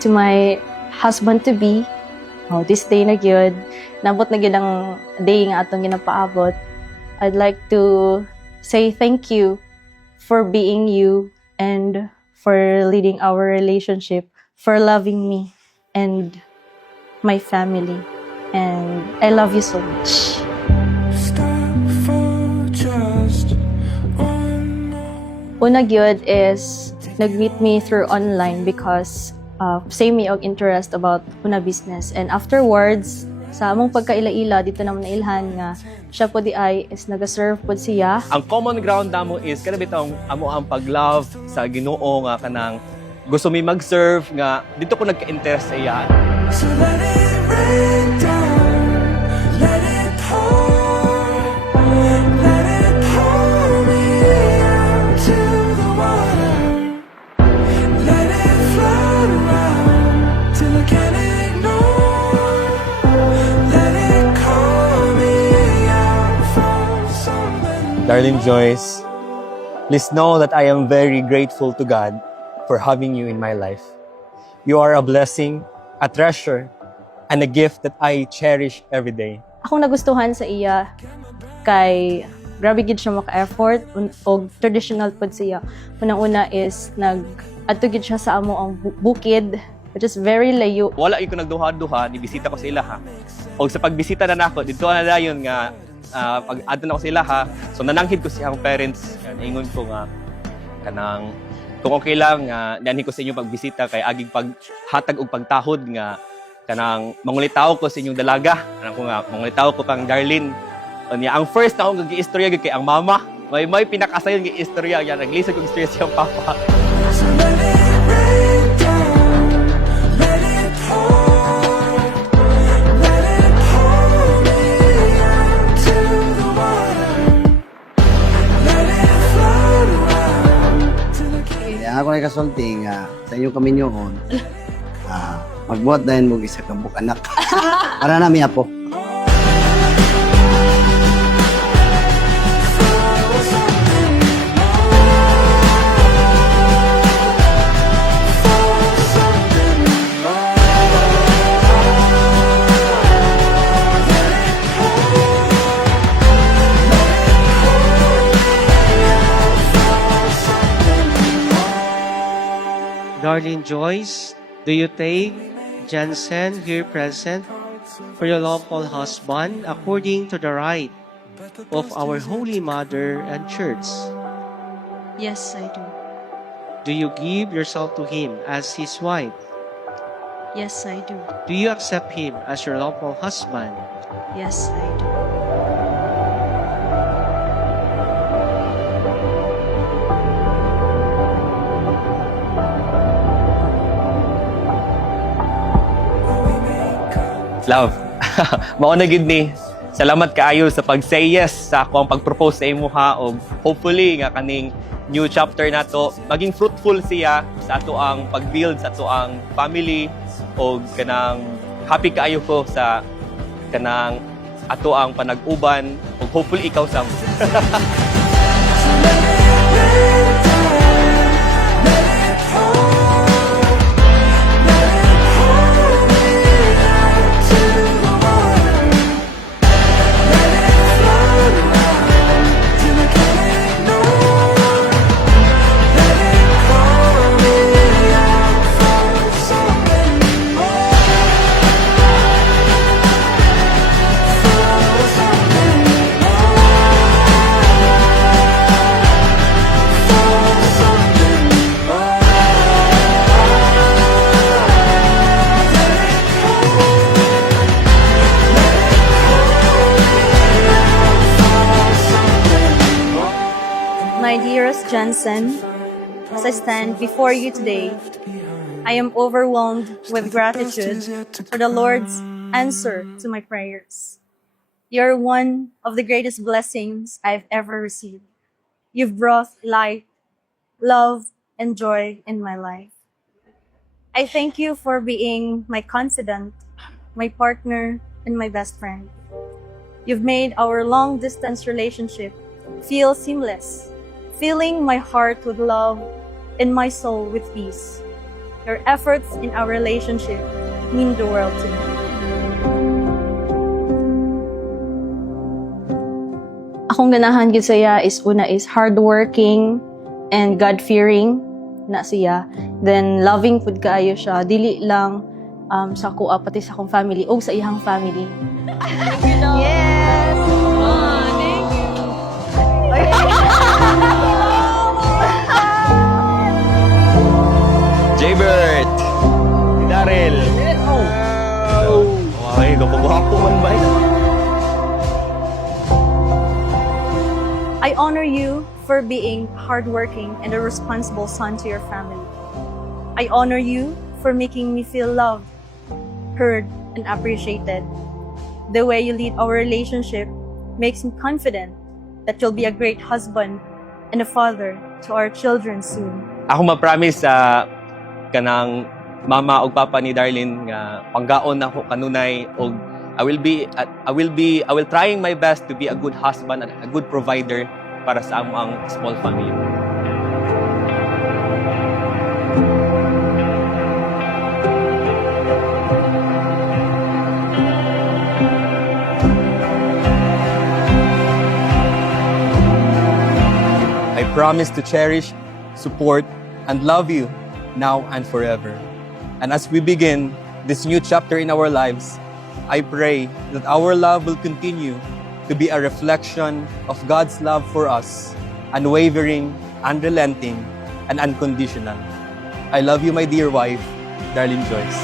to my husband-to-be, this day na gyud, nabot na gyud ang day nga atong ginapaabot. I'd like to say thank you for being you and for leading our relationship, for loving me and my family. And I love you so much. Una gyud is nag-meet me through online because same me og interest about una business. And afterwards, sa among pagkaila-ila dito naman nailhan nga siya po di ay is naga-serve po siya. Ang common ground namo is kada bitong amo ang pag-love sa Ginoo nga kanang gusto mi mag-serve nga dito ko nagka-interest sa iya. So let it rain down, let it pour, let it pour me out to the water, let it float around till I can't ignore, let it call me out from somewhere. Darling Joyce, please know that I am very grateful to God for having you in my life. You are a blessing, a treasure, and a gift that I cherish every day. Akong nagustuhan sa iya kay grabe gid siya maka-effort og traditional pod siya. Unang-una is nag-adto gid siya sa amo ang bukid, which is very layo. Wala ko nagduha-duha, nibisita ko sa ila ha. Og sa pagbisita na nako, dito na dayon nga pag-adto na ko sa ila ha. So nananghid ko siyang parents, ingon ko nga kanang kung okay lang nga nanhi ko sa inyo pagbisita kay aging paghatag og pagtahod nga kanang mangulitaw ko sa inyong dalaga. Kanang ko nga mangulitaw ko kang Darlene. Unya ang first na akong gi-istorya kay ang mama. May pinakasayon gi-istorya ya naglisod kong istorya siyang papa. So let it rain down, let it pour, let it pour me out to the water, let it float around till I can't. Kaya ako nagkasulti nga sa inyong kaminyoon, magbuhat dahil mo isa kabuk anak. Para namin apo. Darlene Joyce, do you take Jansen here present for your lawful husband according to the rite of our Holy Mother and Church? Yes, I do. Do you give yourself to him as his wife? Yes, I do. Do you accept him as your lawful husband? Yes, I do. Love, mauna gid ni. Salamat kaayo sa pag-say yes sa akong pag-propose sa imo ha og hopefully nga kaning new chapter nato maging fruitful siya sa ato ang pag-build sa ato ang family og kanang happy kaayo ko sa kanang ato ang panag-uban og hopefully ikaw sam. My dearest Jansen, as I stand before you today, I am overwhelmed with gratitude for the Lord's answer to my prayers. You're one of the greatest blessings I've ever received. You've brought light, love, and joy in my life. I thank you for being my confidant, my partner, and my best friend. You've made our long-distance relationship feel seamless, filling my heart with love and my soul with peace. Your efforts in our relationship mean the world to me. Akong ganahan gid saya is una is hardworking and God-fearing na siya. Then loving pud kaayo siya, dili lang sa kuha pati sa akong family o sa iyang family. Yes. Oh, thank you. Jaybert! Daryl! Ay, gwapo man ba? I honor you for being hardworking and a responsible son to your family. I honor you for making me feel loved, heard, and appreciated. The way you lead our relationship makes me confident that you'll be a great husband and a father to our children soon. Ako ma-promise sa kanang mama ug papa ni Darlene nga panggaon nako kanunay og I will trying my best to be a good husband and a good provider para sa among small family. I promise to cherish, support, and love you now and forever. And as we begin this new chapter in our lives, I pray that our love will continue to be a reflection of God's love for us, unwavering, unrelenting, and unconditional. I love you, my dear wife, Darlene Joyce.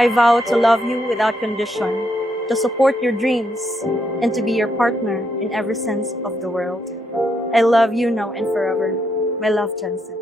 I vow to love you without condition, to support your dreams, and to be your partner in every sense of the world. I love you now and forever. My love, Jensen.